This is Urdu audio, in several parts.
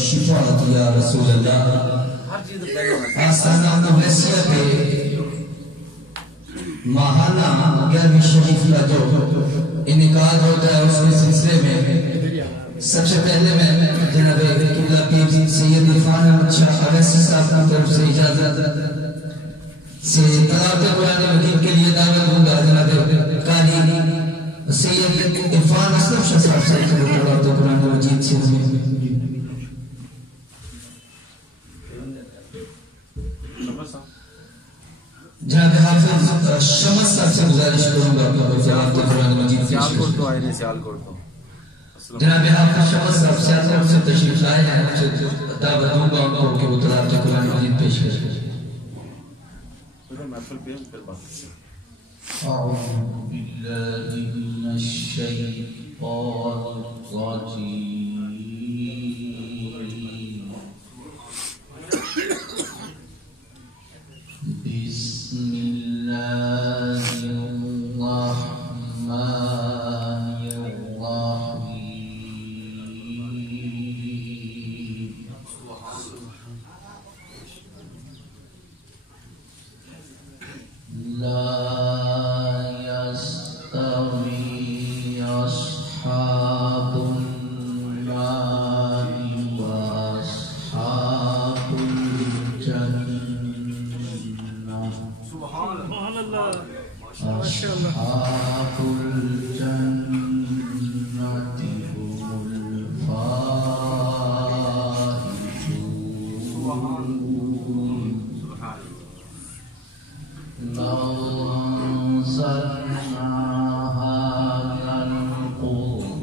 شفاعت یا رسول اللہ آستانہ مویسیہ پہ ماہانہ 11ویں شریف کا جو انعقاد ہوتا ہے اس کے سلسلے میں سب سے پہلے میں جناب قبلہ پیر سید عرفان احمد شاہ اویسی صاحب کی طرف سے اجازت سے تلاوت قرآن مجید کے لیے دعوت دوں گا. جناب قاری سید عرفان اسلم شاہ صاحب سے تلاوت قرآن مجید سے جناب حافظ شمس صاحب سے گزارش کروں گا تلاوت قرآن مجید پیش کریں. جناب حافظ شمس صاحب سے طرف سے تشریف لائے ہیں دعوت دوں گا ان کو کہ وہ تلاوت قرآن مجید پیش کریں. أعوذ بالله من الشيطان الرجيم بسم الله الرحمن الرحيم لا يستوي أصحاب النار وأصحاب الجنة سبحان الله أصحاب الجنة هم الفائزون لو أنزلنا هذا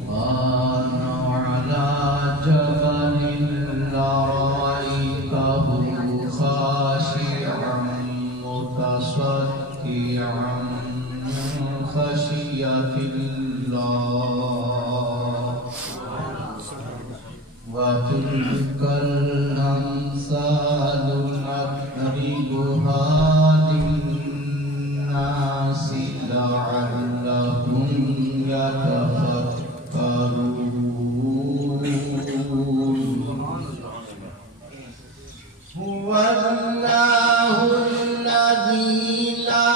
القرآن على جبل لرأيته خاشعا متصدعا من خشية الله وتلك الأمثال نضربها للناس لعلهم يتفكرون هو الله الذي لا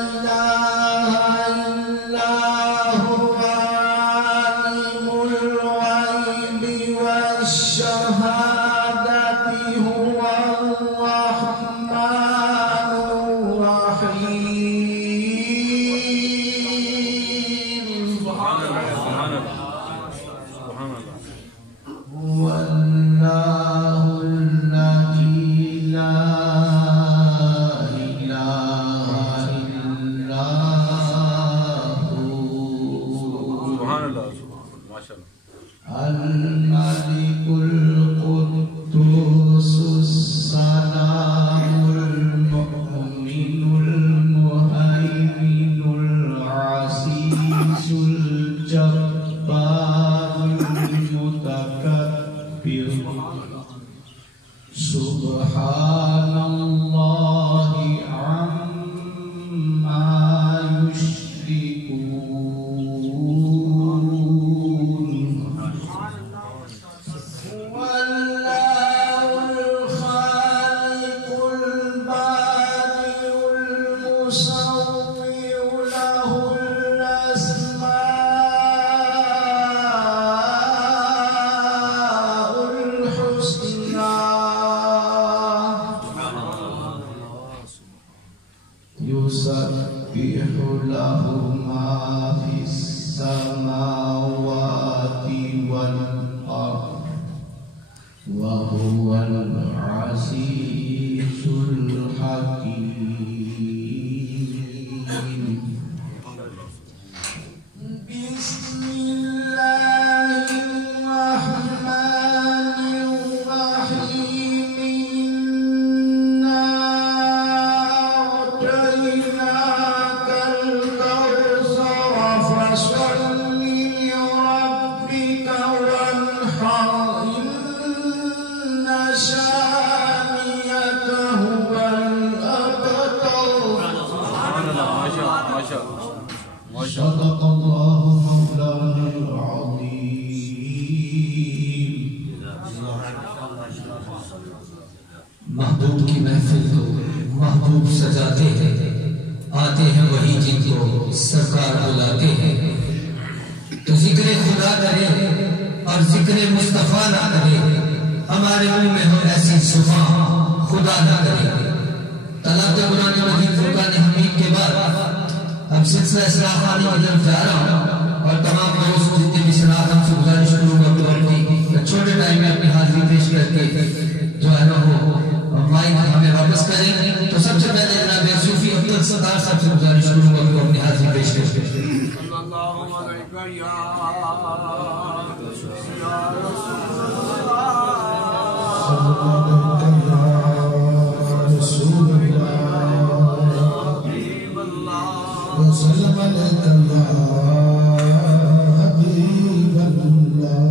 إله إلا هو عالم الغيب والشهادة هو الرحمن الرحيم سبحان الله هو الله الذي لا إله إلا هو سبحان الله ما شاء الله الملك القدوس السلام المؤمن المهيمن العزيز الجبار المتكبر سبحان الله عما يشركون هو الله الخالق البارئ المصور له الأسماء الحسنى يسبح له ما في السماوات والأرض وهو العزيز الحكيم بسم الله الرحمن الرحيم إنا أعطيناك الكوثر فصل لربك وانحر إن شانئك هو الأبتر صدق الله مولانا العظيم محبوب کی محفل کو محبوب سجاتے ہیں، آتے ہیں وہی جن کو سرکار بلاتے ہیں۔ تو ذکر خدا کرے اور ذکر مصطفیٰ نہ کرے، ہمارے منہ میں ہو ایسی زبان خدا نہ کرے۔ تلاوت قرآن مجید فرقان حمید کے بعد اب سلسلہ اصلاح خانی کی طرف جا رہا ہوں، اور تمام دوست جتنے بھی سراغ ہم سے گزارش کروں گا کہ اپنی چھوٹے ٹائم میں اپنی حاضری پیش کر کے جو ہے نا وہ مائک ہمیں واپس کریں۔ تو سب سے پہلے جناب صوفی عبدال ستار صاحب سے گزارش کروں گا کہ وہ اپنی حاضری پیش کریں۔ اللہم علیکہ یا رسول اللہ وسلم علیکہ یا حبیب اللہ۔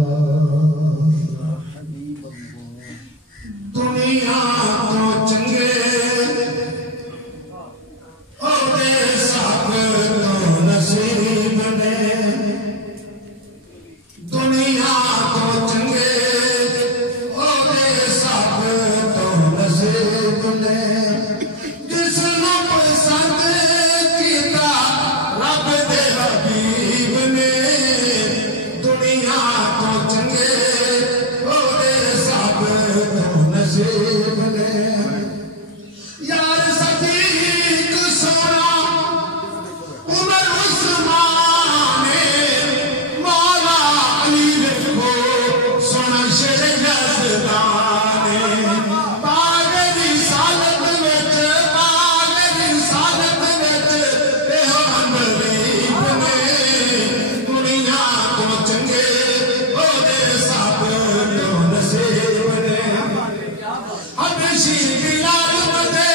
دنیا تو چنگے اور سب تو نصیب نے، دنیا تو چنگے اور سب تو نصیب نے، جس نو پسند کیتا رب دے حبیب نے، دنیا تو چنگے اور سب تو نصیب نے۔ یار صدیق سونا عمر عثمان مولا علی کو سونا شیر یزدان، باغ رسالت وچ باغ رسالت وچ ایہو حبیب نے، دنیا تو چنگے اور سب تو نصیب نے۔ حبشی بلال مدے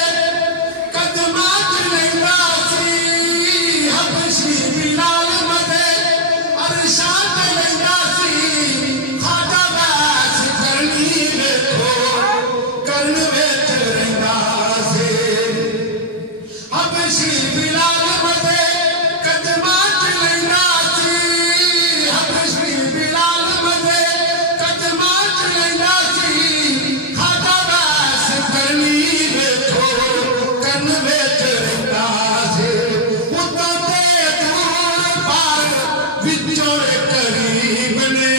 قدمات لینا سی، حبشی بلال مدے ارشاد لینا سی، خواجہ ویس کرنی ویکھو کرن وچ رہندا سی، حبشی بلال مدے قدمات لینا سی، حبشی بلال مدے قدمات لینا سی، خواجہ ویس کرنی ویکھو کرن وچ رہندا سی، اتوں تے دور پار وچوں قریب نے،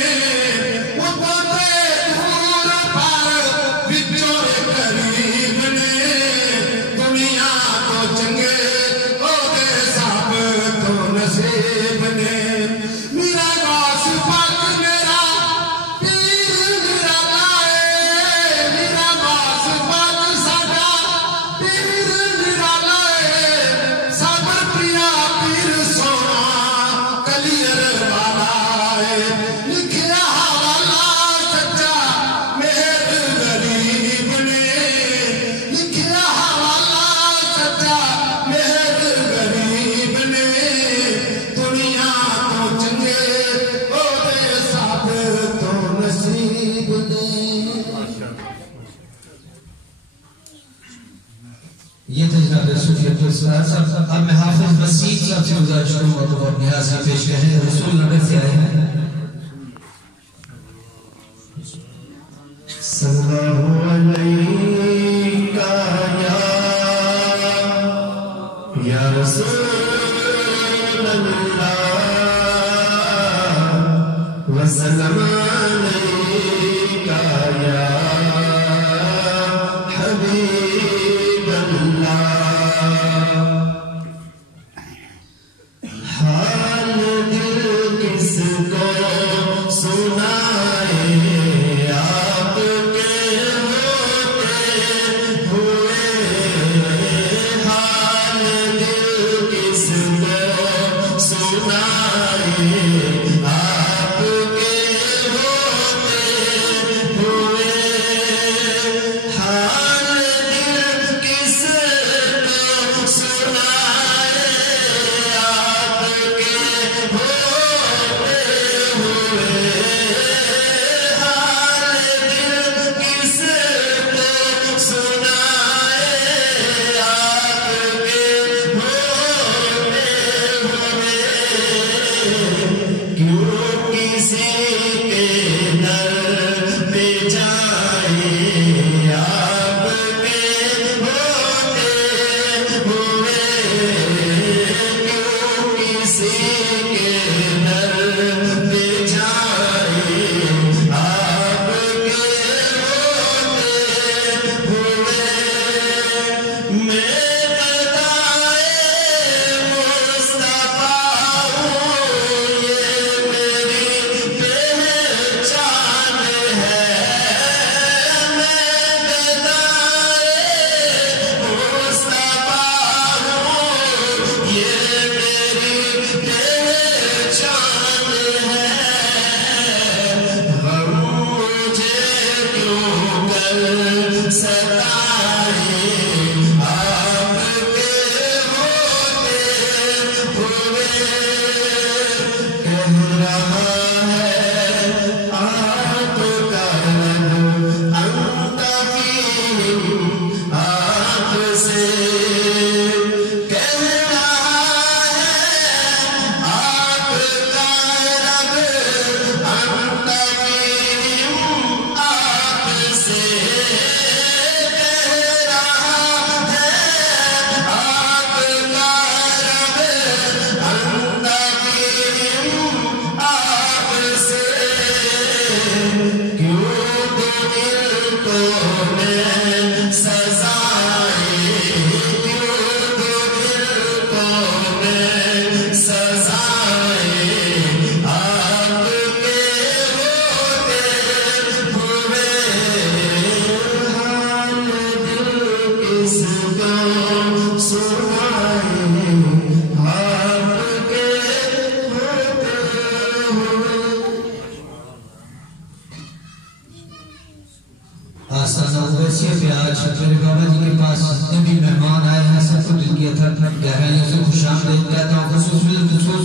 اتوں تے دور پار وچوں قریب نے، دنیا تو چنگے اور سب تو نصیب نے۔ میرا غوث پاک میرا پیر میرا لائے، میرا غوث پاک ساڈا پیر میرا لائے، صبر پریا پیر سونا کلیئر والا ہے، لکھیا حوالہ سچا مہر غریب نے، لکھیا حوالہ سچا مہر غریب نے، دنیا تو چنگے اور سب تو نصیب نے۔ یہ تھے جناب صوفی عبدال ستار صاحب۔ اب میں حافظ وسیع صاحب سے گزارش کروں گا تو اپنی حاضری پیش کریں۔ رسول نگر سے آئے ہیں۔ صلی اللہ علیہ یا رسول اللہ وسلم علیہ یا حبیب اللہ۔ حال دل کس کو سنائے آپ کے ہوتے ہوئے، حال دل کس کو سنائے آپ کے ہوتے ہوئے، حال دل کس کو سنائے آپ کے ہوتے ہوئے، حال دل کس کو سنائے آپ کے ہوتے ہوئے، کیوں کسی کے در پہ جائے آستانہ اویسی پہ آج میرے بابا جی کے پاس جتنے بھی مہمان آئے ہیں سب کو دل کی اثر گہرائیوں سے خوش آمدید کہتا ہوں. خصوص بالخصوص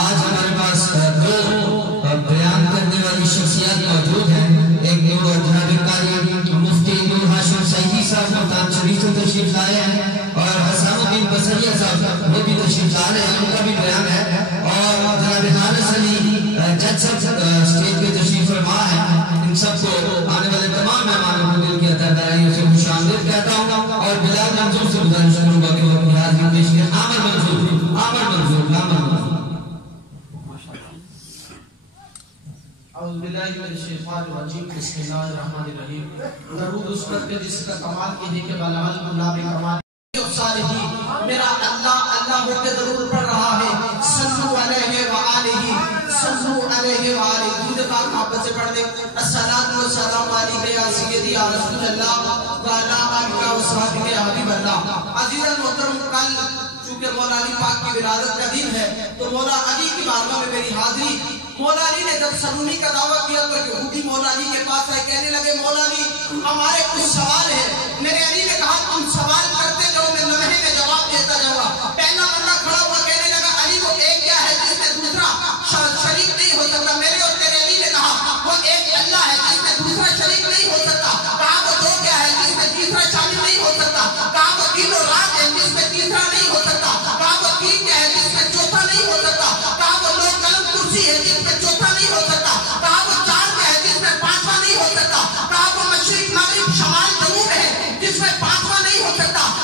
آج ہمارے پاس دو بیان کرنے والی شخصیات موجود ہیں. ایک جناب قاری مفتی نور ہاشم سعیدی صاحب ملتان شریف سے تشریف لائے ہیں اور حسن الدین بصریہ صاحب وہ بھی تشریف لا رہے ہیں, ان کا بھی بیان ہے. اور جناب حارث علی جج صاحب اسٹیج پہ تشریف فرما ہے. ان سب کو آنے والے تمام مہمانوں کو دل کی عطاداریوں سے خوش آمدید کہتا ہوں اور بلال منظور سے گزارش کروں گا کہ وہ اپنی حاضری پیش کریں. عامر منظور, عامر منظور, عامر منظور. اعوذ باللہ من الشیطان الرجیم. بسم اللہ الرحمن الرحیم. درود اس پر کے جس کا کمال کی ہے کہ بلال گلاب کمال صالحی. میرا اللہ اللہ ہو کے درود پڑھ رہا ہے. صلو علیہ وآلہ, صلو علیہ وآلہ. درود پاک محبت سے پڑھ دیں. الصلاۃ والسلام علیک یا سیدی یا رسول اللہ وعلی آلہ وصحبہ یا حبیب اللہ. عزیزان محترم, کل چونکہ مولا علی پاک کی ولادت کا دن ہے تو مولا علی کی بارگاہ میں میری حاضری. مولا علی نے جب سنونی کا دعویٰ کیا تو یہودی مولا علی کے پاس آئے, کہنے لگے مولا علی ہمارے کچھ سوال ہے. میرے علی نے کہا تم سوال کرتے جاؤ, میں لمحے میں جواب دیتا جاؤں گا. پہلا بندہ کھڑا ہوا کہنے لگا علی وہ ایک کیا ہے جس میں دوسرا شریک نہیں ہو سکتا. میرے اور تیرے علی نے کہا وہ ایک اللہ ہے جس میں دوسرا شریک نہیں ہو سکتا. کہا وہ دو کیا ہے جس میں تیسرا شامل نہیں ہو سکتا. کہا وہ تین و رات ہے جس میں تیسرا نہیں ہو سکتا. کہا وہ تین کیا ہے جس میں چوتھا نہیں ہو سکتا. کہا وہ لوگ قلم کرسی ہے جس میں چوتھا نہیں ہو سکتا. کہا وہ چار کیا ہے جس میں پانچواں نہیں ہو سکتا. کہا وہ مشرق مغرب شمال جنوب ہے جس میں پانچواں نہیں ہو سکتا.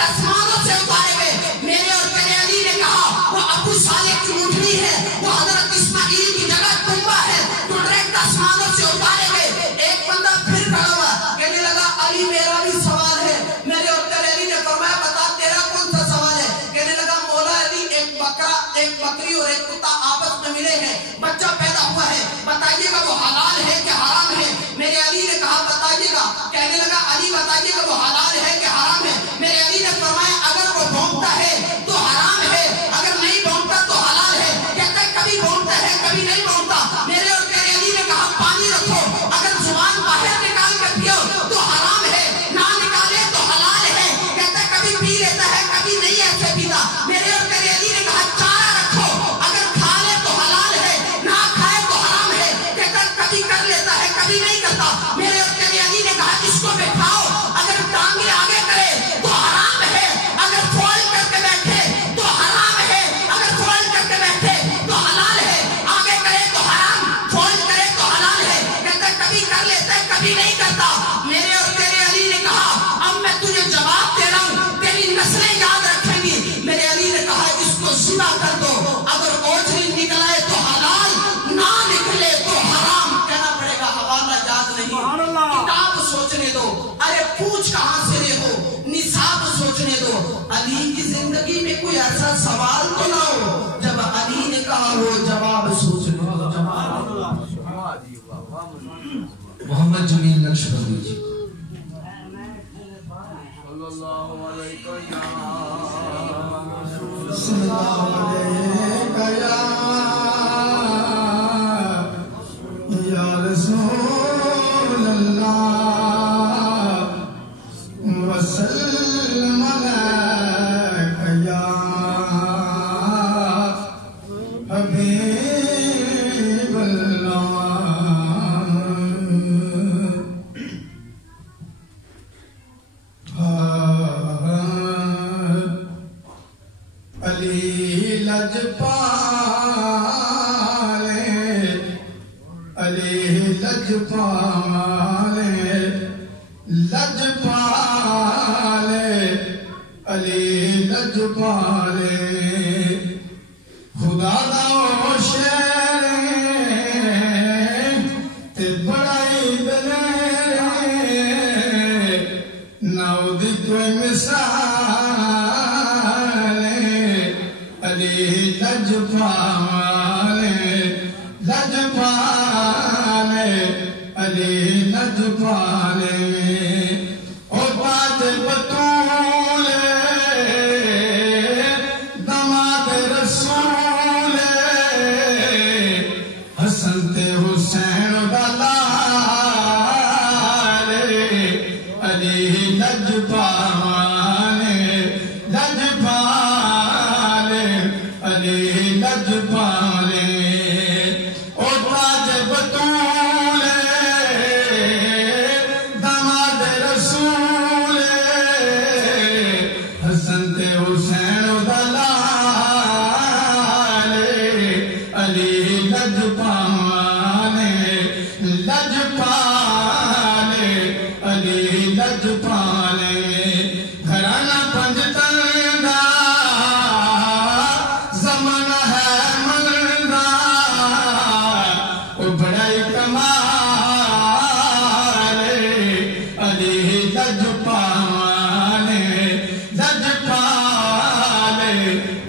ڈائریکٹ آسمانوں سے اتارے گئے. میرے اور تیرے علی نے کہا وہ ابو صالح کی اونٹنی ہے, وہ حضرت اسماعیل کی جگہ کنبہ ہے, تو ڈائریکٹ آسمانوں سے اتارے گئے. ایک بندہ پھر کھڑا ہوا کہنے لگا علی میرا بھی سوال ہے. میرے اور تیرے علی نے فرمایا بتا تیرا کون سا سوال ہے؟ کہنے لگا مولا علی ایک بکری اور ایک کتا آپس میں ملے ہیں, بچہ پیدا ہوا ہے, بتائیے گا وہ حلال ہے کہ حرام ہے؟ میرے علی نے کہا بتائیے گا. کہنے لگا علی بتائیے گا وہ حلال ہے کہ حرام ہے؟ میرے علی نے فرمایا اگر وہ بھونکتا ہے تو حرام ہے, اگر نہیں بھونکتا تو حلال ہے. کہتا ہے کبھی بھونکتا ہے کبھی نہیں بھونکتا. میرے اور تیرے علی نے کہا پانی رکھو, اگر زبان باہر نکال کے پیو تو حرام ہے, نہ نکالے تو حلال ہے. کہتا ہے کبھی پی لیتا ہے کبھی نہیں ایسے پیتا. میرے اور تیرے علی نے کہا چارہ رکھو, اگر کھا لے تو حلال ہے, نہ کھائے تو حرام ہے. کہتا ہے کبھی کر لیتا ہے کبھی نہیں کرتا. میرے اور تیرے علی نے کہا اس کو بٹھاؤ, اگر ٹانگیں آگے کرے تو حرام ہے, اگر فولڈ کر کے بیٹھے تو حرام ہے, اگر فولڈ کر کے بیٹھے تو حلال ہے, آگے کرے تو حرام, فولڈ کرے تو حلال ہے. کہتا ہے کبھی کر لیتا ہے کبھی نہیں کرتا. میرے اور تیرے علی نے کہا اب میں تجھے جواب دے رہا ہوں, تیری نسلیں یاد رکھیں گی. میرے علی نے کہا اس کو ذبح کر دو, اگر اوجھل نکل آئے تو حلال, نہ نکلے تو حرام. کہنا پڑے گا حوالہ یاد نہیں, کتاب سوچنے دو, ارے پوچھ کہاں سے رہے ہو, نصاب سوچنے دو. علی کی زندگی میں کوئی ایسا سوال تو نہ ہو جب علی نے کہا وہ جواب سوچنے دو. محمد جمیل نقشبندی جی. یا رسول اللہ وسلم علیک یا حبیب اللہ. علی لجپالے, علی لجپالے, لجپالے, علی لجپالے. خدا دا او شیر تے بڑائی دلیر, ناؤ دی کوئی مثال. علی لجپالے, لجپالے, علی لجپالے. او تاج بطول دماد رسول, حسن تے حسین دا لال. علی لجپالے, لجپالے, علی لجپالے. او تاج بطول دماد رسول, حسن تے حسین دا لال. علی لجپالے, لجپالے, علی لجپالے. گھرانہ پنجتن دا زمانہ ہے مندا, او بڑائی کمال. علی لجپالے, لجپالے,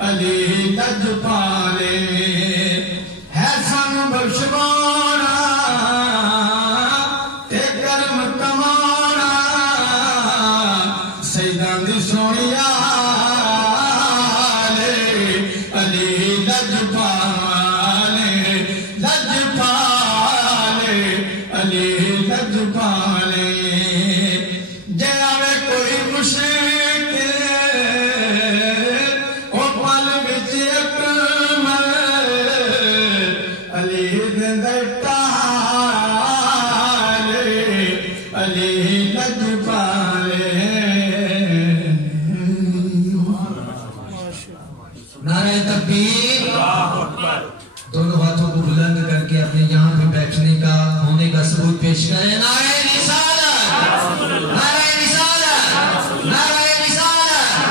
علی لجپالے. ہے سن بخشوانا تے کرم کمانا, سیداں دی سونیا علی لجپالے, لجپالے, علی لجپالے. جے آوے کوئی مشکل او پل وچ اکمل, علی دے ٹال. علی لجپالے. نعرہ تکبیر. دونوں ہاتھوں کو بلند کر کے اپنے یہاں پہ بیٹھنے کا ہونے کا ثبوت پیش کریں. نعرہ رسالت, نعرہ رسالت, نعرہ رسالت.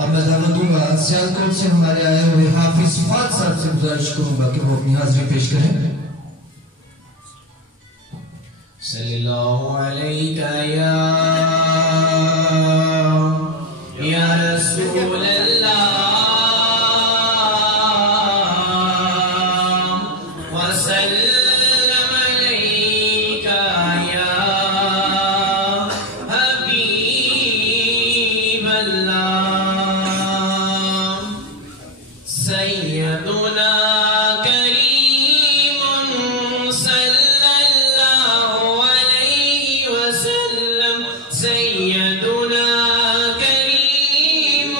اب میں دعوت دوں گا سیالکوٹ سے ہمارے آئے ہوئے حافظ فاضل صاحب سے گزارش کروں گا کہ وہ اپنی حاضری پیش کریں. صلی اللہ علیہ یا رسول اللہ وسلم علیہ یا حبیب اللہ سیدنا کریم صلی اللہ علیہ وسلم سیدنا کریم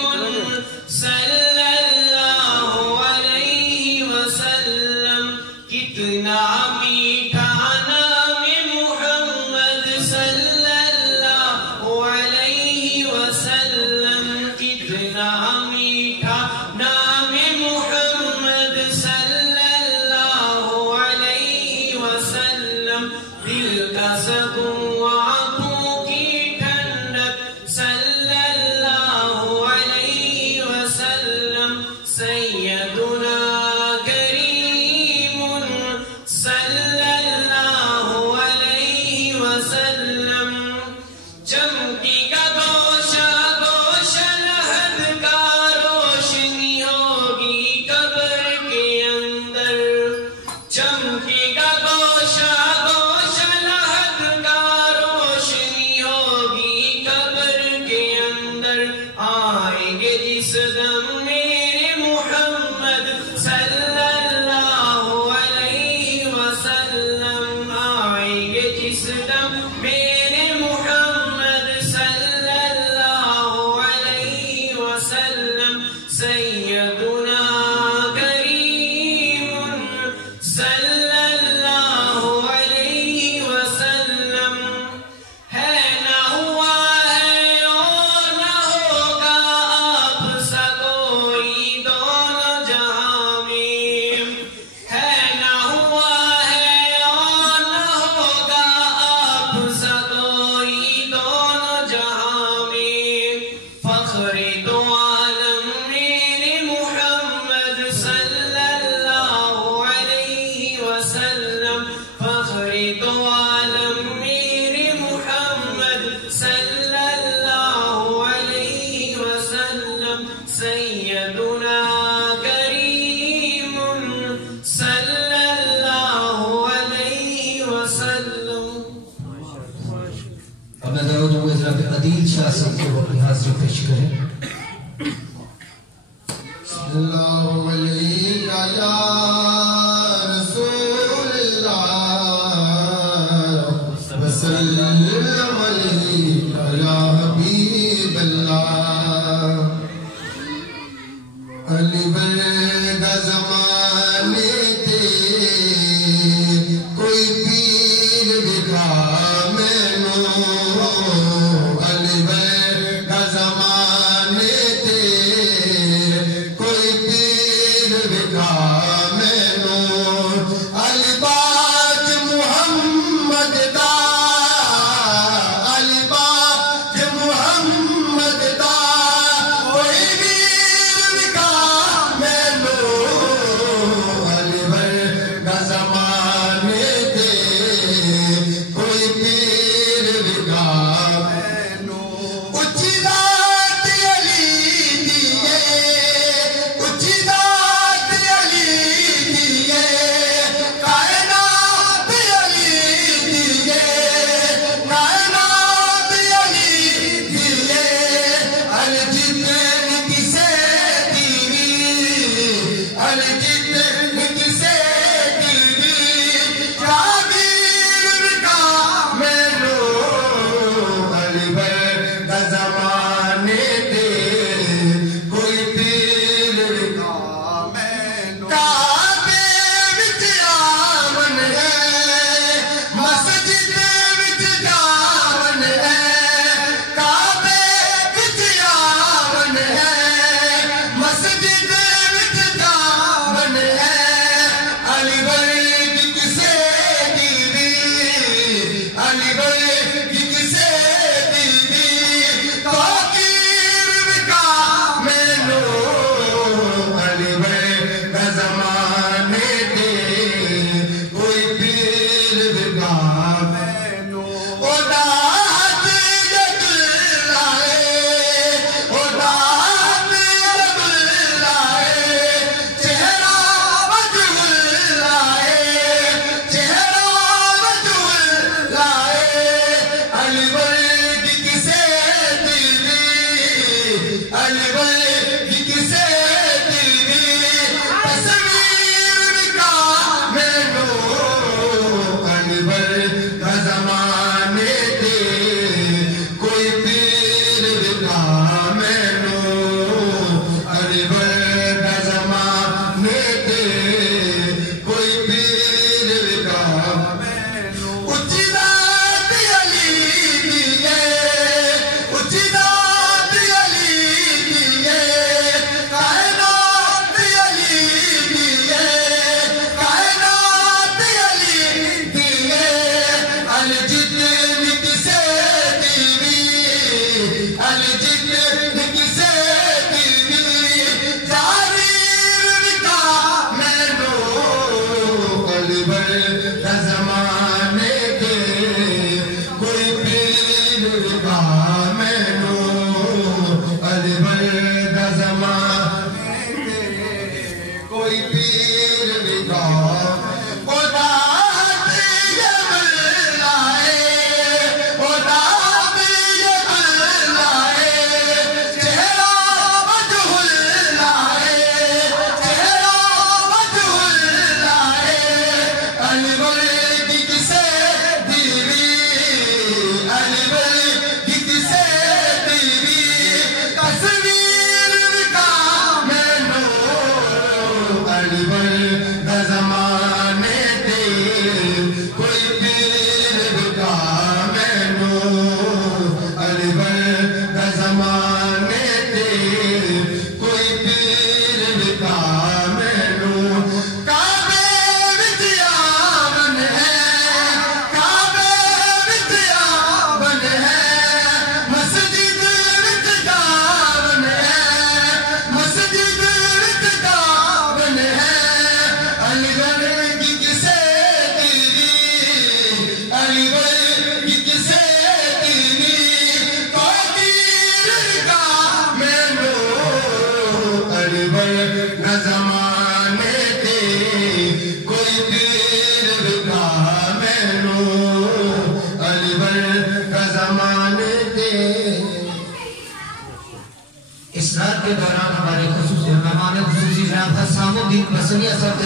صلی اللہ علیہ وسلم کتنا میٹھا نام محمد صلی اللہ علیہ وسلم کتنا میٹھا نام محمد صلی اللہ علیہ وسلم دل کا سکون آنکھوں کی ٹھنڈک صلی اللہ علیہ وسلم سیدنا کریم صلی اللہ علیہ وسلم چمکی کا گوشہ گوشہ لہد کا روشنی ہوگی قبر کے اندر چمکی کا گوشہ گوشہ لہد کا روشنی ہوگی قبر کے اندر آئیں گے جس دم میرے محمد صلی اللہ علیہ وسلم آئیں گے جس دم میرے محمد صلی اللہ علیہ وسلم سیدنا کریم صلی اللہ علیہ وسلم ہے نہ ہوا ہے اور نہ ہوگا آپ سا کوئی دونوں جہاں میں ہے نہ ہوا ہے اور نہ ہوگا آپ سا کوئی دونوں جہاں میں فخر دو عالم میرے محمد صلی اللہ علیہ وسلم فخر دو عالم میرے محمد صلی اللہ علیہ وسلم سیدنا کریم صلی اللہ علیہ وسلم. اب میں دعوت دوں گا جناب عدیل شاہ صاحب کو وہ اپنی حاضری پیش کریں. صلی اللہ علیہ یا رسول اللہ وسلم علیہ یا حبیب اللہ علی برگا زمانے تیرے علی بڑے دا زمانے دے کوئی پیر بگا مینو او دا حقیقت لائے او دا حقیقت لائے چہرہ وجہ لائے چہرہ وجہ لائے علی بڑے کسے دلی علی بڑے کسے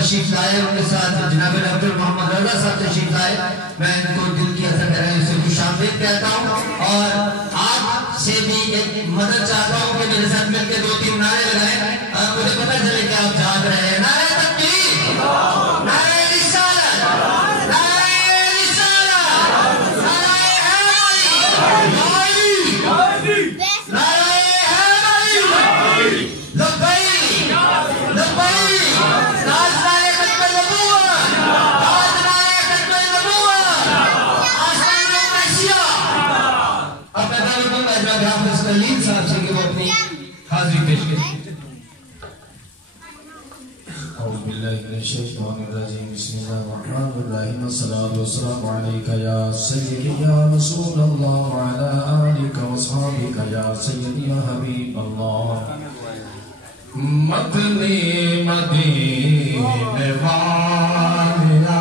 تشریف لائے ان کے ساتھ جناب ڈاکٹر محمد رضا صاحب تشریف لائے میں ان کو دل کی اثر گہرائی سے خوش آمدید کہتا ہوں اور آپ سے بھی ایک مدد چاہتا ہوں کہ میرے ساتھ مل کے 2-3 نعرے لگائیں مجھے پتہ چلے کہ آپ جاگ رہے ہیں نعرہ تکبیر نعرہ رسالت نعرہ رسالت نعرہ حیدری نعرہ حیدری لبیک لبیک صاحب سے کہ وہ اپنی حاضری پیش کریں اعوذ باللہ من الشیطان الرجیم بسم اللہ الرحمن الرحیم الصلاة والسلام علیکہ یا سیدی یا رسول اللہ وعلا آلکہ واصحابکہ یا سیدی یا حبیب اللہ مدنی مدینے والیا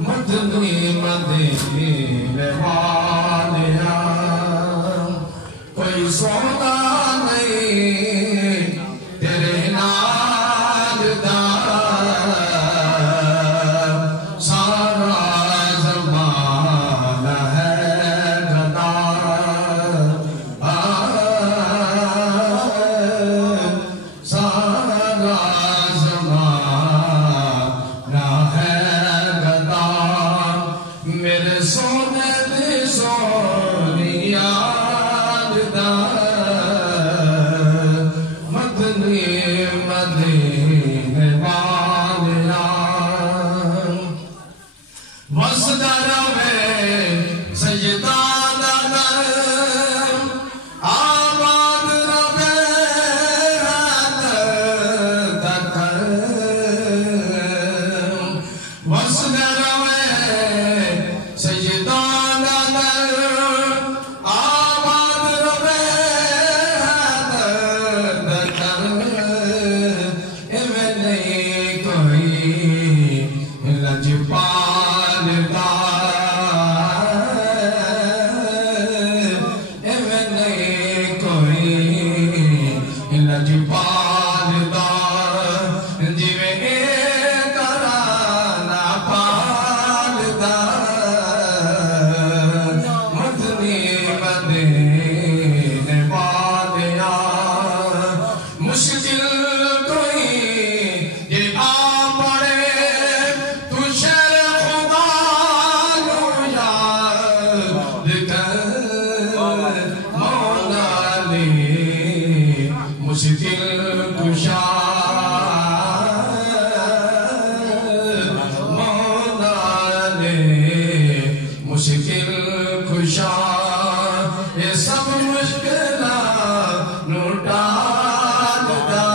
مدنی مدینے والیا کوئی سودا نہیں تیرے نال دا سارا زمانہ ہے گدا سارا زمانہ ہے گدا میرے سونے دی سونی یاد دا نے مشکل کشا مشکل کشا یہ سب مشکلات نو ٹالتا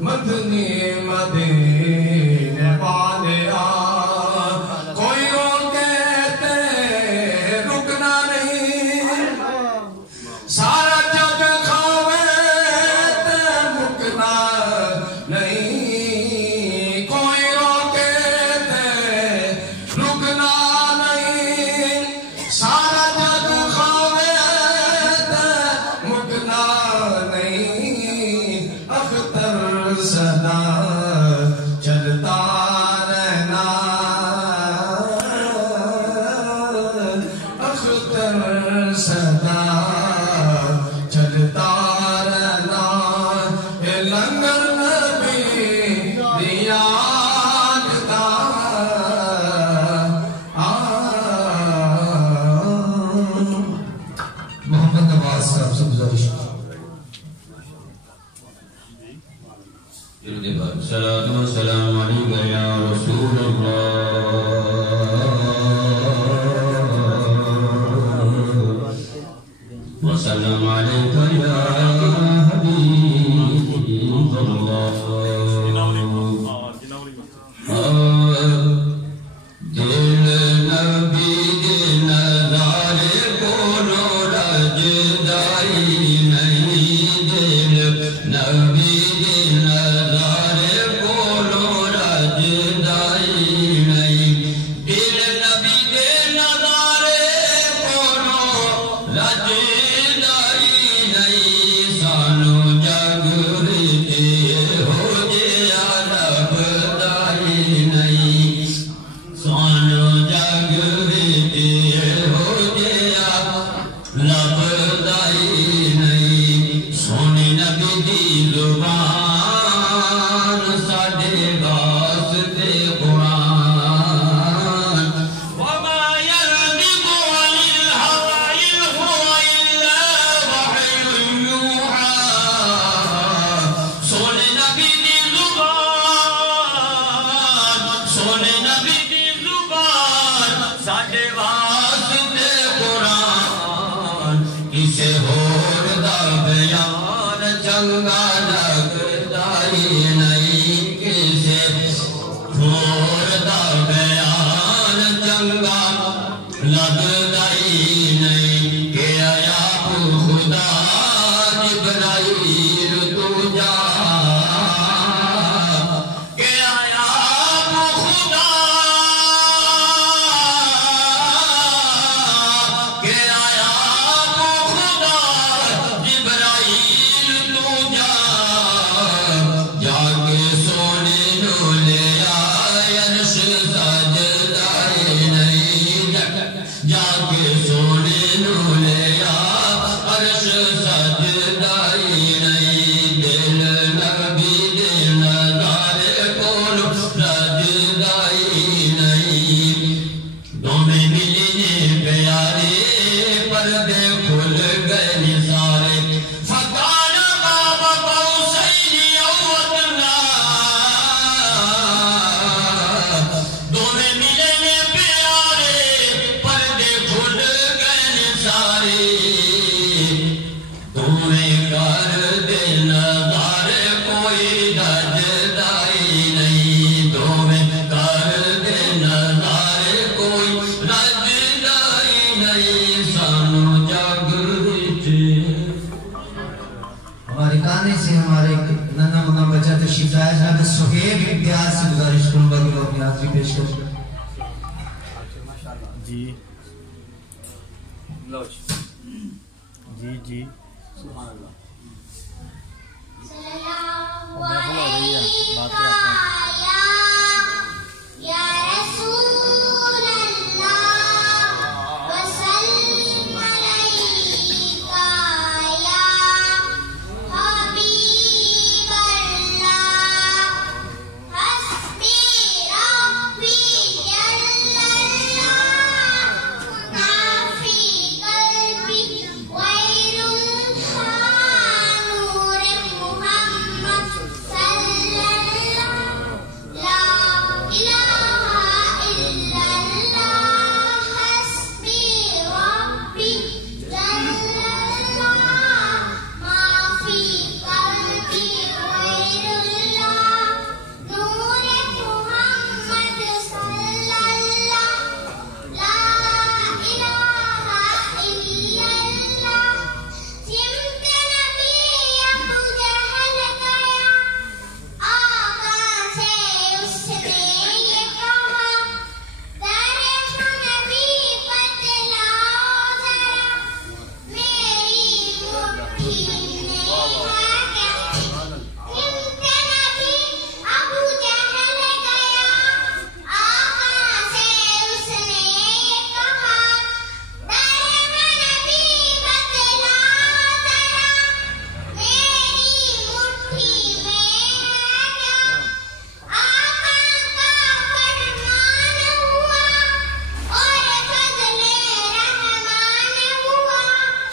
مدنی مدینے والیا کوئی وہ کہتے رکنا نہیں سارا جگ کھاوے تے مکنا نہیں کوئی وہ کہتے رکنا نہیں سارا جگ کھاوے تے مکنا نہیں اختر صدا چلتا رہنا اختر صدا چلتا رہنا اے لنگر نبی دیان دا محمد نواز صاحب سے گزارش الصلاة والسلام عليك يا رسول الله وسلم عليك يا حبيب الله دل نبی نظارے کو رجدائی نہیں دل نبی نظارے کو رجدائی نہیں دل نبی نظارے کو رجدائی نہیں سانو جگ رتے ہو جیا لبدائی نہیں سانو جگ رتے ہو جیا لبدائی نہیں سونے نبی دی زبان ساڈے واسطے قرآن وما ينطق عن الهوى إن هو إلا وحي يوحى سونے نبی دی زبان سونے نبی دی زبان ساڈے واسطے قرآن کسے ہور دا بیان چنگا لگتا ہی نہیں کسے ہور دا بیان چنگا لگتا ہی نہیں کہ آیا خدا جبرائیل تو جا کہ آیا خدا کہ آیا خدا جبرائیل تو جا جا کے سونے نو لے آیا عرش سجدائی نہیں جا کے سونے نو لے آیا عرش سجدائی نہیں دل نبی دے نظارے کول رجدائی نہیں دونوں ملنے پیارے پردے کھل گئے سارے فکان باب قوسین او ادنی دونوں ملنے پیارے پردے کھل گئے سارے تمہیں کر دے نظارے کوئی رجدائی نہیں تمہیں کر دے نظارے کوئی رجدائی نہیں سانو جگ رتے ہمارے گانے سے ہمارے ننا منا بچہ تشریف لائے جناب سہیب امتیاز سے گزارش کروں گا کہ وہ اپنی حاضری پیش کریں جی جی جی محفل ہو رہی ہے بات کرتے ہیں یا رسول اللہ وسلم علیکہ یا حبیب اللہ حسبی ربی اللہ ما فی قلبی و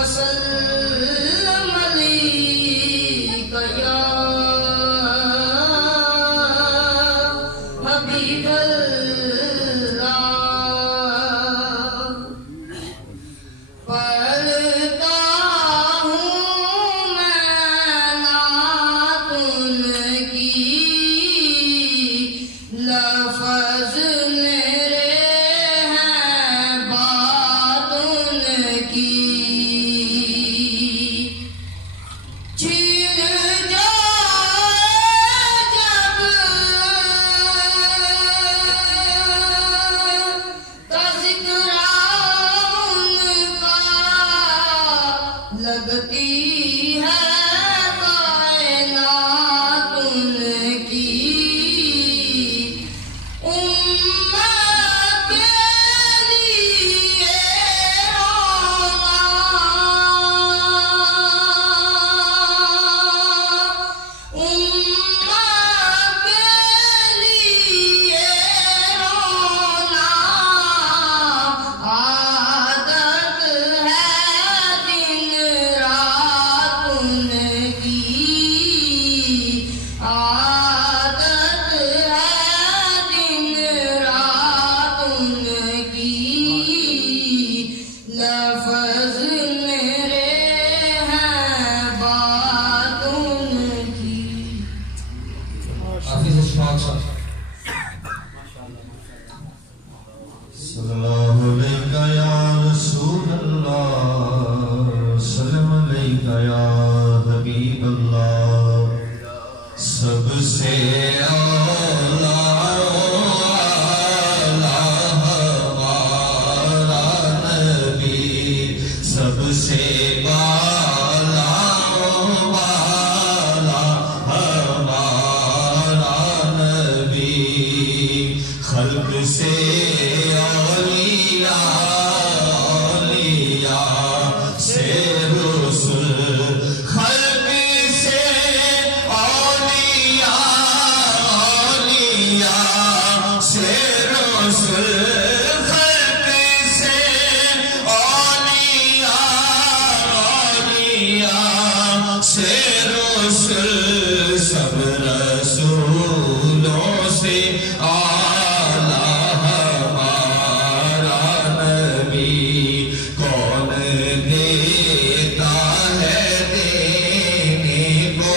وسلم عليك يا حبيب الله پڑھتا ہوں میں نعت ان کی لفظ میرے ہیں بات ان کی چھن جائے جب تذکرہ ان کا لگتی ہے کائنات ان کی امت کے لیے رونا امت کے لیے رونا عادت ہے دن رات ان کی عادت ہے دن رات ان کی لفظ میرے ہیں بات ان کی حافظ اشفاق صاحب صلی اللہ علیہ یا رسول اللہ سلام علیکہ یا حبیب اللہ سب سے اولا ہمارا نبی سب سے بالا ہمارا نبی خلق سے اولیاء سے رسول خلق سے اولیاء سے رسول خلق سے اولیاء سے رسول سب رسولوں سے اعلیٰ ہمارا نبی کون دیتا ہے دینے کو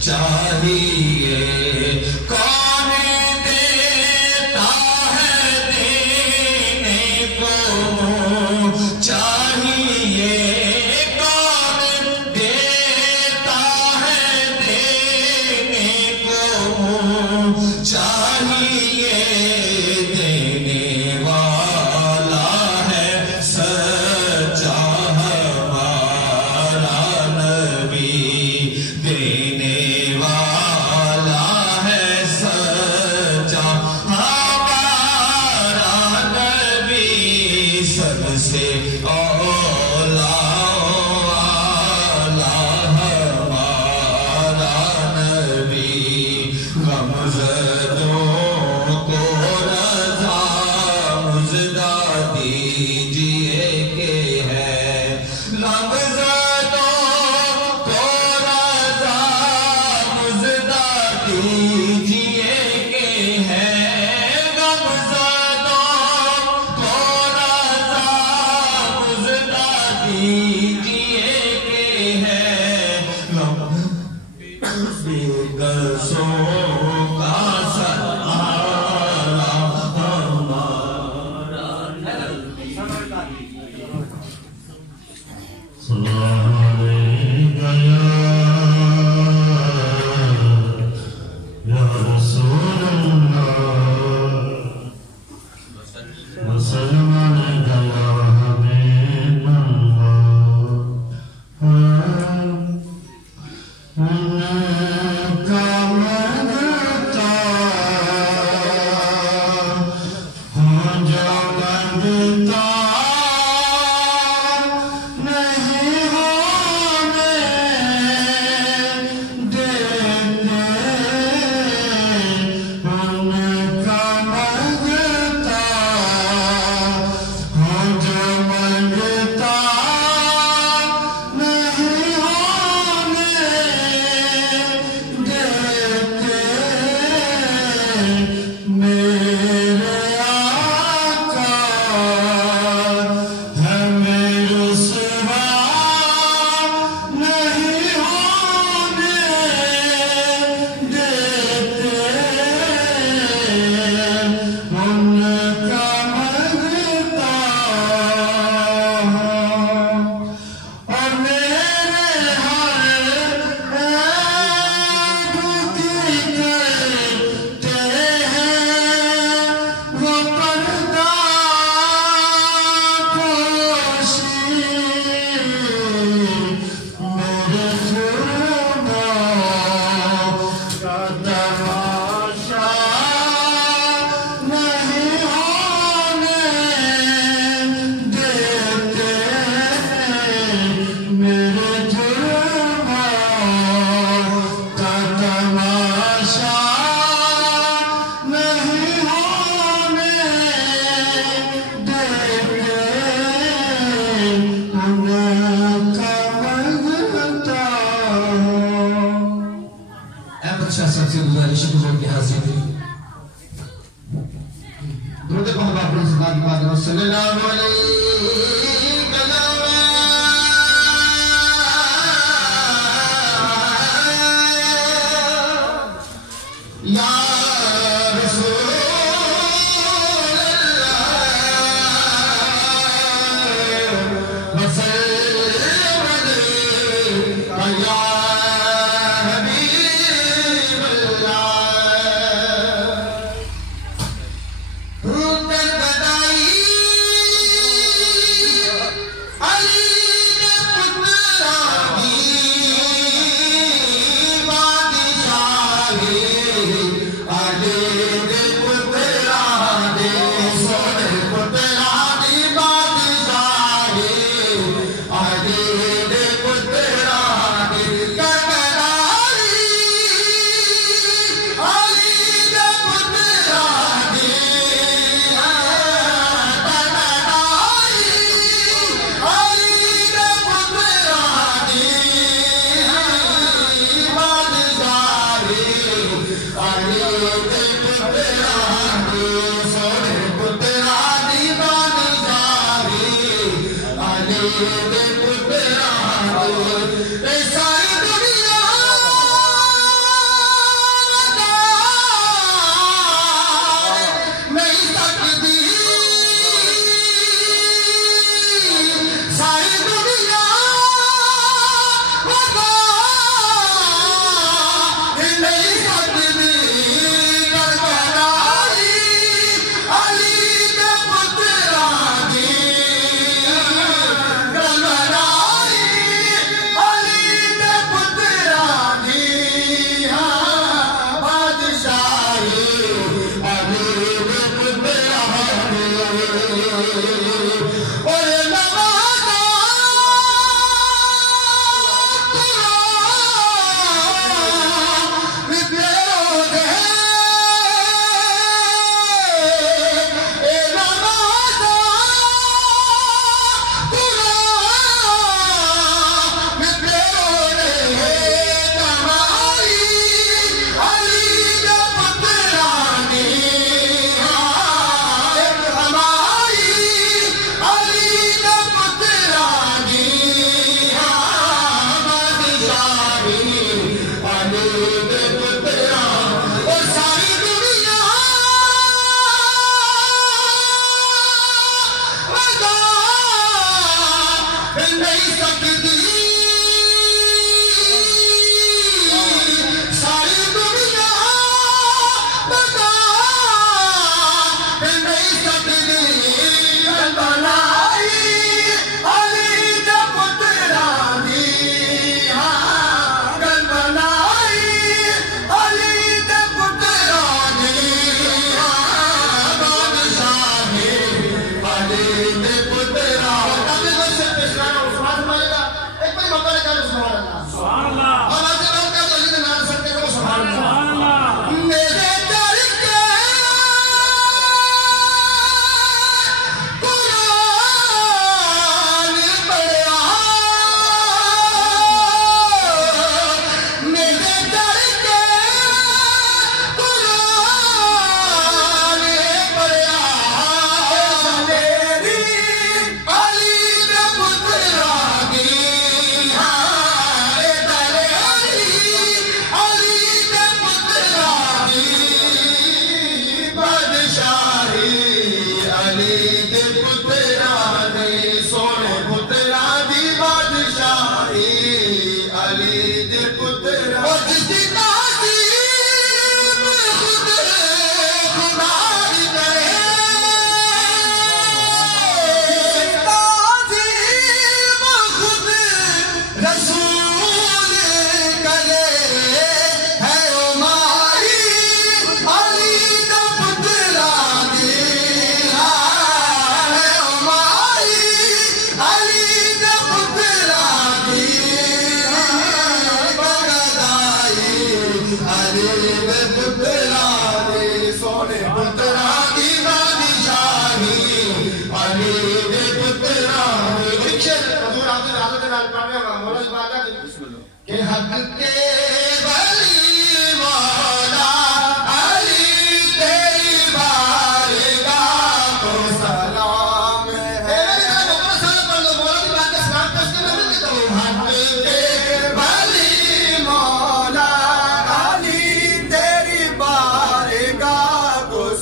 چاہیے کون دیتا ہے دینے کو چاہیے کون دیتا ہے دینے کو چاہیے دینے والا ہے سچا ہمارا نبی دینے والا ہے سچا ہمارا نبی سب سے اولا ہمارا نبی غمزدوں کو رضا مزدہ دیجئے کہ ہے غمزدوں کو رضا مزدہ دیجئے کہ ہے غمزدوں کو رضا مزدہ دیجئے کہ ہے گسوں کا سہارا ہمارا نبی سلام علیکہ یا رسول اللہ وسلم علیکہ یا حبیب اللہ نہیں ہو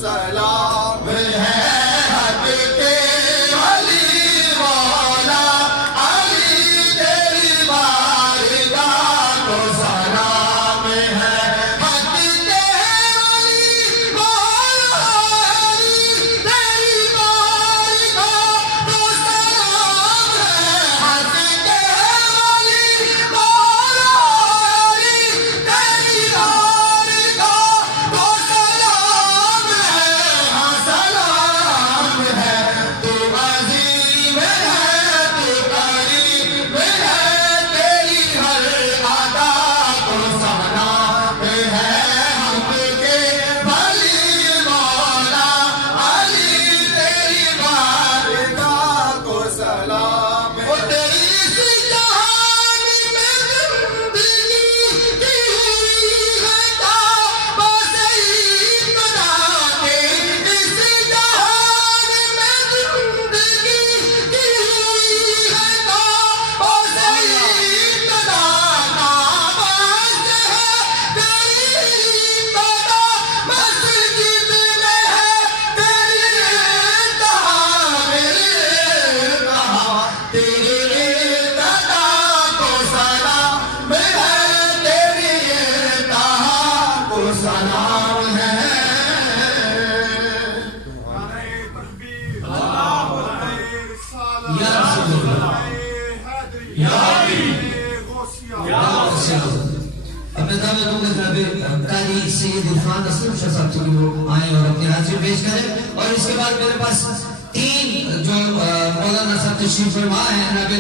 سلام تیری ابتدا کو سلام ہے، تیری انتہا کو سلام ہے۔ یا رسول اللہ، یا اپنے دعوے کو جناب قاری سید عرفان اسلم شاہ صاحب سے وہ آئیں اور اپنی حاضری پیش کریں، اور اس کے بعد میرے پاس 3 جو مولانا صاحب تشریف فرما ہیں، جناب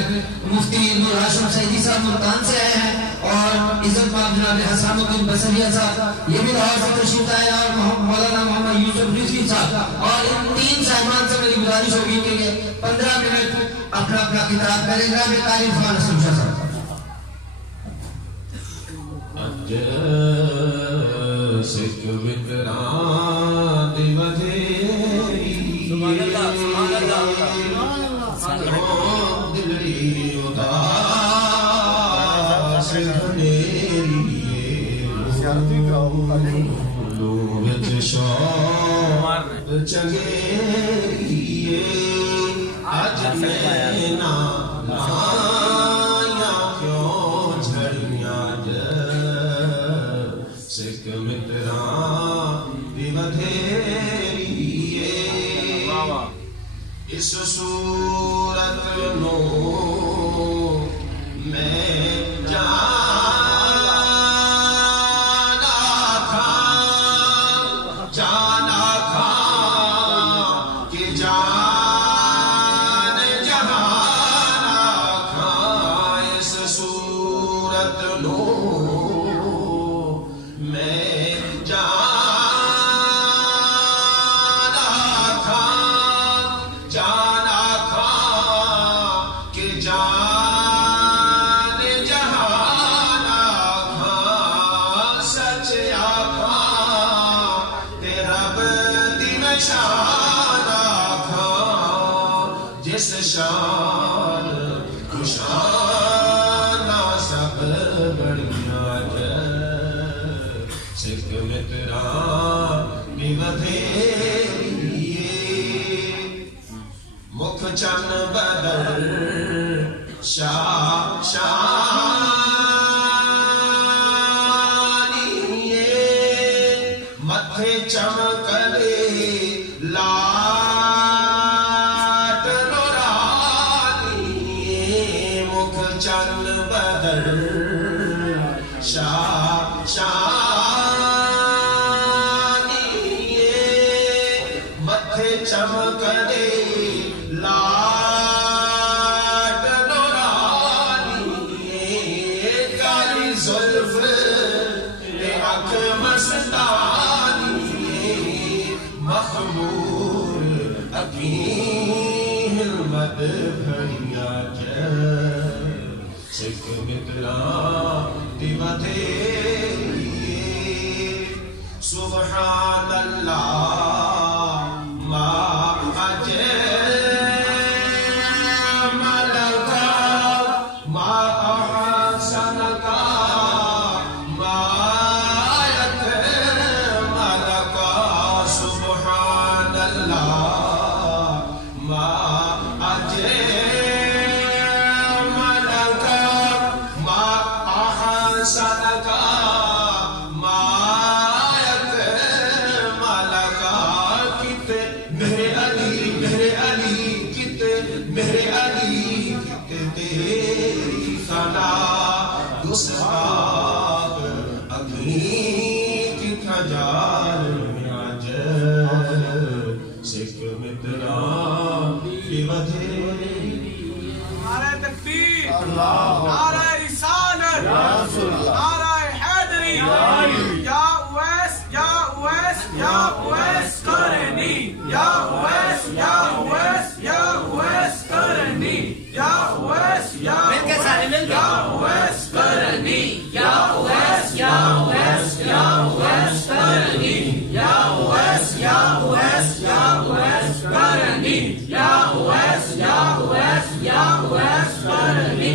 مفتی نور ہاشم سعیدی صاحب ملتان سے آئے ہیں، اور عزت مآب جناب حسام الدین بصریہ صاحب یہ بھی لاہور سے تشریف لائے ہیں، اور مولانا محمد یوسف رضوی صاحب، اور ان 3 صاحبان سے میری گزارش ہوگی کہ یہ 15 منٹ اپنا اپنا خطاب کریں گا۔ قاری عرفان اسلم شاہ صاحب سکھ وکران دی ودھیری، سبحان اللہ، دلڑی اداس دھنیری، لو وچ شوق چنگیری، اج میں نا لایا کیوں جھڑیاں سکھ متران دی ودھیری، اس صورت نو میں جانا تھا کہ جان جہانا تھا، اس صورت نو میں جانا تھا کہ جان جہانا تھا، سچ آقا تے رب دی نشانہ تھا، جس شان کو شانہ سب بڑھیا جائے، سکھ متران دی ودھیری، مکھ چن بدر شاہ شانی، متھے چمکدے لاٹ نورانی، مکھ چن بدر شاہ شانی، متھے چمکدے لاٹ نورانی، کالی زلف تے اکھ مستانی، مخمور اکھیں حلمت بھریا جائے، سکھ متران دی ودھیری، سبحان اللہ ما سکھ متران دی ودھیری، نعرہ تکبیر، نعرہ رسالت، نعرہ حیدری، یا اویس یا اویس یا اویس کرنی، یا اویس یا اویس یا اویس کرنی، یا اویس یا اویس کرنی، یا اویس یا اویس یا اویس کرنی، یا اویس یا اویس یا اویس کرنی، یا اویس یا اویس یا اویس کرنی۔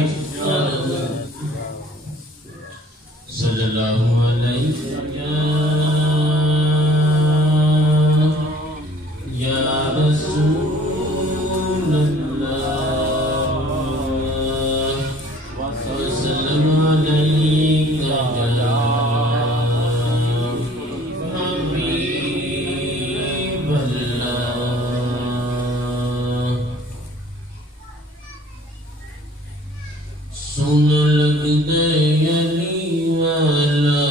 سن لگدے علی والا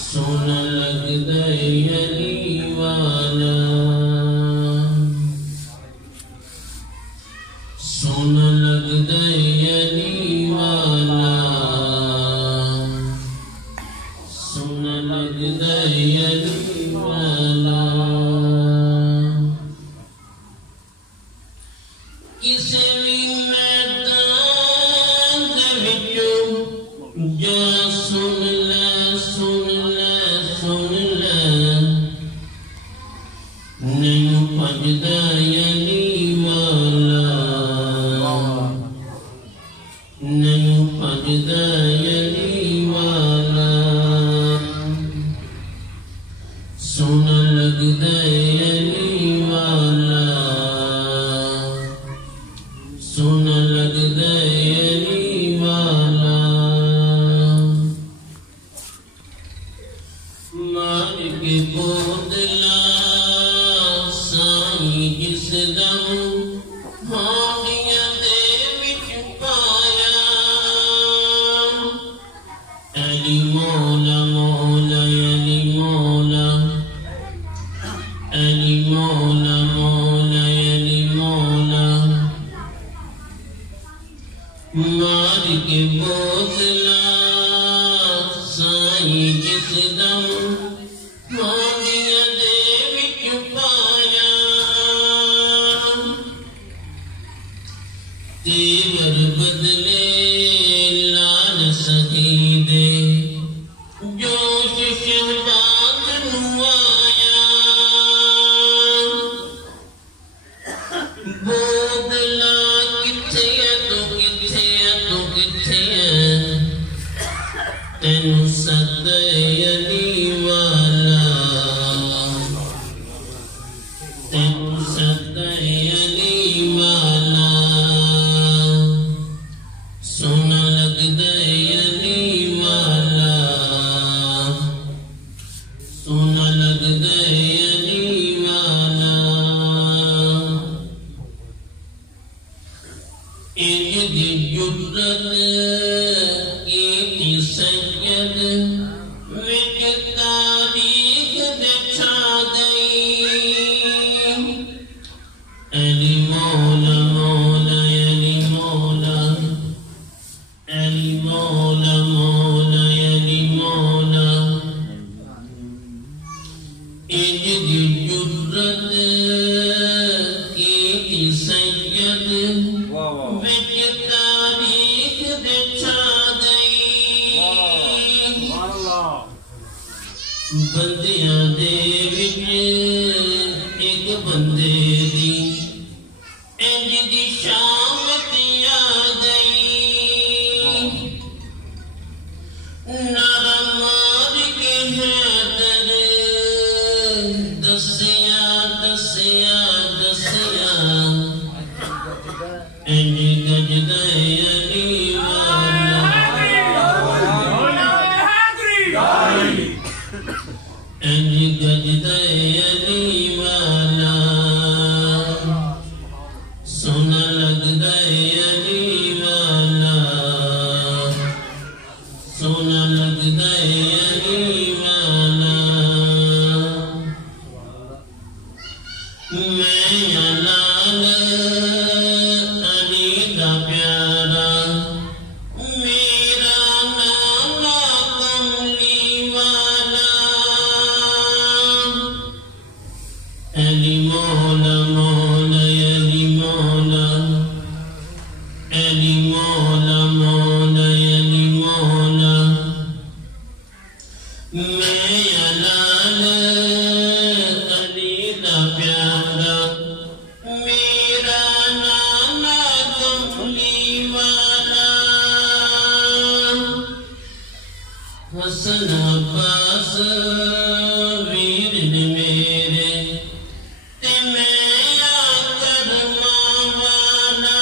سن لگدے علی والا سن لگدے علی والا سن لگدے علی والا کسی بھی میدان دے وچوں جا سن لے سن لے سن لے نہیں پجدا علی والا نہیں پجدا علی والا سن لگدا علی والا سن لگدا علی والا مار کے بودلا سائی جس دم ہانڈیاں دے وچ پایا علی مولا مولا علی مولا علی مولا مولا علی مولا مار کے بودلا سائی جس دم ہانڈیاں دے وچ پایا تیور بدلے لال سخی دے جوش شہباز نو آیا بودلا کتھے ہے تو کتھے ہے تو کتھے ہے تینوں سد علی والا تینوں سد علی والا سن لگدا علی والا سن لگدا علی والا انج دی جرت کیتی سید وچ تاریخ دے چھا گئی علی مولا مولا علی مولا علی مولا مولا علی مولا انج دی جرت کیتی سید وچ تاریخ دے چھا گئی بندیاں دے وچ ایک بندے دی انج دی شامت آ گئی نعرہ مار کے حیدر دسیا دسیا دسیا انج گجدا علی والا انج گجدا علی والا سن لگدا علی والا سن لگدا علی والا میں لال علی دا پیارا میرا نانا کملی والا علی مولا مولا علی مولا علی مولا مولا علی مولا میں لال علی دا پیارا میرا نانا کملی والا حسن عباس ویر نے میرے تے میں کرما والا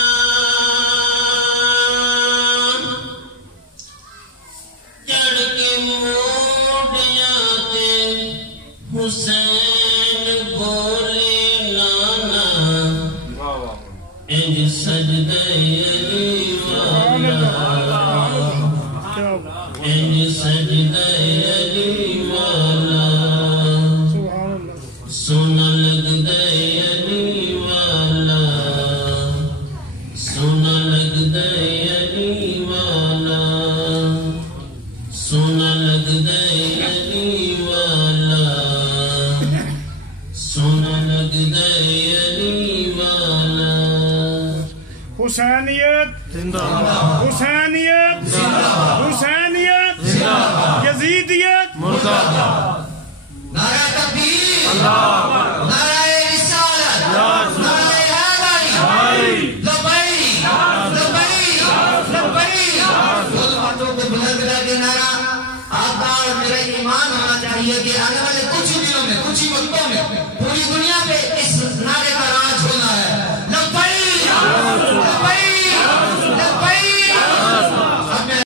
چڑھ کے موڈیاں تے حسین بولے نانا انج سجدہ علی والا انج سجدہ علی والا سونا لگدا علی والا سونا لگدا علی والا سونا لگدا علی والا سونا لگدا علی والا حسینیت زندہ حسینیت زندہ حسینیت زندہ یزیدیت مردہ نعرہ تکبیر نعرہ رسالت نعرہ حیدری لبیک لبیک لبیک دونوں ہاتھوں کو بلند کر کے نعرہ آپ کا اور میرا ایمان ہونا چاہیے کہ آنے والے کچھ ہی دنوں میں کچھ ہی وقتوں میں پوری دنیا پہ اس